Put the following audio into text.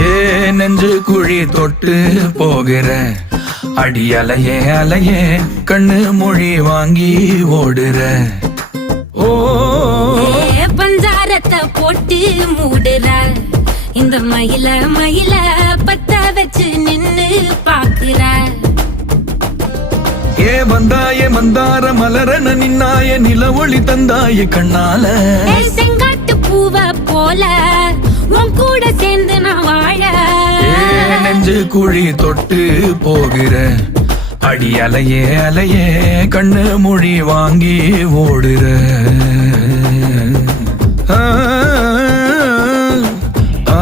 ஏ நெஞ்சு குழி தொட்டு போகிற அடி அலையே அலையே கண்ணு மொழி வாங்கி ஓடுற. ஓ பஞ்சாரத்தை போட்டு மூடுற இந்த மயில மயில பத்த வச்சு நின்னு பாக்குற. ஏ வந்தாய மந்தார மலரன நின்னாய நில ஒளி தந்தாய கண்ணால. செங்காட்டு பூவ போல உன் கூட சேர்ந்து நான் வாழ. நெஞ்சு குழி தொட்டு போகிற அடி அலையே அலையே கண்ணு மொழி வாங்கி ஓடுற. ஆ ஆ